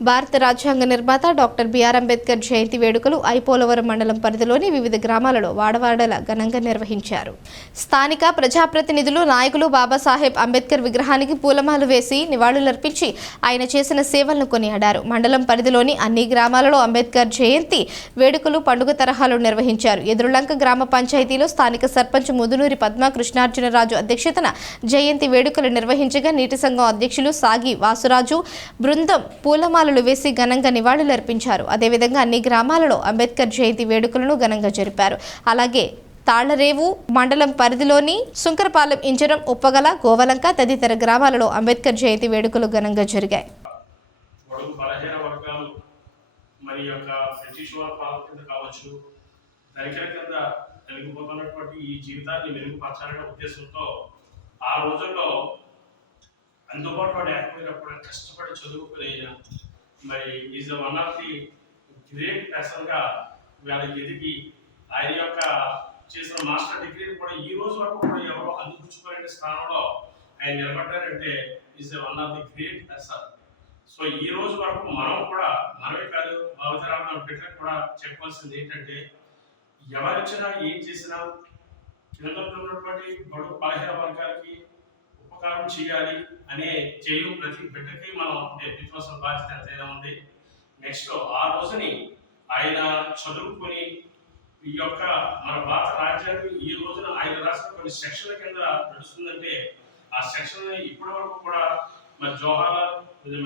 భారత రాజ్యాంగ నిర్మాత డాక్టర్ బిఆర్ అంబేద్కర్ జయంతి వేడుకలు ఐపోలవరం మండలం పరిధిలోని వివిధ గ్రామాలలో వాడవాడల ఘనంగా నిర్వహించారు. స్థానిక ప్రజాప్రతినిధులు నాయకులు బాబాసాహెబ్ అంబేద్కర్ విగ్రహానికి పూలమాలు వేసి నివాళులర్పించి ఆయన చేసిన సేవలను కొనియాడారు. మండలం పరిధిలోని అన్ని గ్రామాలలో అంబేద్కర్ జయంతి వేడుకలు పండుగ తరహాలో నిర్వహించారు. ఎదురులంక గ్రామ పంచాయతీలో స్థానిక సర్పంచ్ ముదునూరి పద్మ కృష్ణార్జునరాజు అధ్యక్షతన జయంతి వేడుకలు నిర్వహించగా నీటి సంఘం అధ్యక్షులు సాగి వాసురాజు బృందం పూలమాల పూలమాలలు వేసి ఘనంగా నివాళులర్పించారు. అదేవిధంగా అన్ని గ్రామాలలో అంబేద్కర్ జయంతి వేడుకలను ఘనంగా జరిపారు. అలాగే తాళ్ళరేవు మండలం పరిధిలోని సుంకరపాలెం ఇంజరం ఉప్పగల గోవలంక తదితర గ్రామాలలో అంబేద్కర్ జయంతి వేడుకలు ఘనంగా జరిగాయి. మరి యొక్క బ్రిటిష్ పాలన కింద కావచ్చు ధనికుల కింద వెలిగిపోతున్నటువంటి ఈ జీవితాన్ని మెరుగుపరచాలనే ఉద్దేశంతో ఆ రోజుల్లో అందుబాటులో లేకపోయినప్పుడు కష్టపడి చదువుకునే మరి is one of the great పర్సన్గా వాళ్ళకి ఎదిగి ఆయన యొక్క చేసిన మాస్టర్ డిగ్రీని కూడా ఈ రోజు వరకు కూడా ఎవరో అందిపుచ్చుకోలేని స్థానంలో ఆయన నిలబడ్డారంటే is one of the great person. So ఈ రోజు వరకు మనం కూడా మనమే కాదు భావితరాలు మన కూడా చెప్పాల్సింది ఏంటంటే ఎవరిచ్చినా ఏం చేసినా కింద ఉన్నటువంటి బడుగు బలహీన వర్గాలకి ఉపకారం చేయాలి అనే చేయు ప్రతి బిడ్డకి మనం నేర్పించవలసిన బాధ్యత ఎంతైనా ఉంది. నెక్స్ట్ ఆ రోజుని ఆయన చదువుకొని ఈ యొక్క మన భారత రాజ్యాంగం ఈ రోజున ఆయన రాసిన కొన్ని సెక్షన్ల కింద నడుస్తుందంటే ఆ సెక్షన్ ఇప్పటి వరకు కూడా మన జవహర్లాల్ ఇది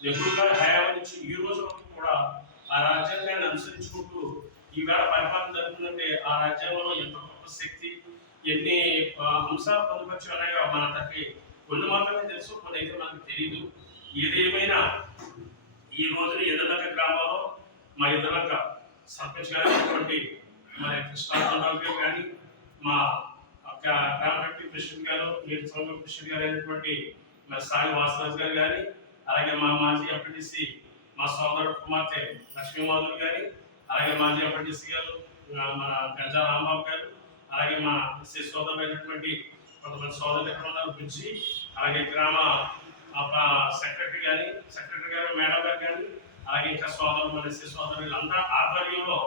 నెహ్రూ గారి హయాం నుంచి ఈ రోజు వరకు కూడా ఆ రాజ్యాంగాన్ని అనుసరించుకుంటూ ఈవేళ పరిపాలన జరుగుతుందంటే ఆ రాజ్యాంగంలో ఎంత గొప్ప శక్తి ఎన్ని ఆ, అంశాలు పొందుపరిచి ఉన్నాయో మనందరికి కొన్ని మాత్రమే తెలుసు కొన్ని అయితే మనకు తెలియదు ఏదేమైనా ఈ రోజున ఎదలక గ్రామంలో మా ఎదలక సర్పంచ్ గారు అయినటువంటి మరి కృష్ణారావు గారు కానీ మా అక్క గ్రామ కమిటీ ప్రెసిడెంట్ గారు నీటి సంఘం ప్రెసిడెంట్ గారు అయినటువంటి మరి సాయి వాసరాజు గారు కానీ అలాగే మా మాజీ ఎంపీటీసీ మా సోదరుడు కుమార్తె లక్ష్మీమాధురి గారి అలాగే మాజీ ఎంపీటీసీ గారు మన గంజా రాంబాబు గారు అలాగే మా శ్రీ సోదరులు కొంతమంది సోదరులు ఎక్కడ ఉన్నారు గురించి అలాగే గ్రామ సెక్రటరీ కానీ సెక్రటరీ గారు మేడం గారు కానీ అలాగే ఇంకా సోదరులు మన ఎస్సీ సోదరులు వీళ్ళందరూ ఆధ్వర్యంలో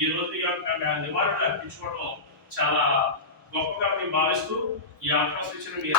ఈ రోజు యొక్క నివారణ అర్పించుకోవడం చాలా గొప్పగా మేము భావిస్తూ ఈ అవకాశం ఇచ్చిన మీ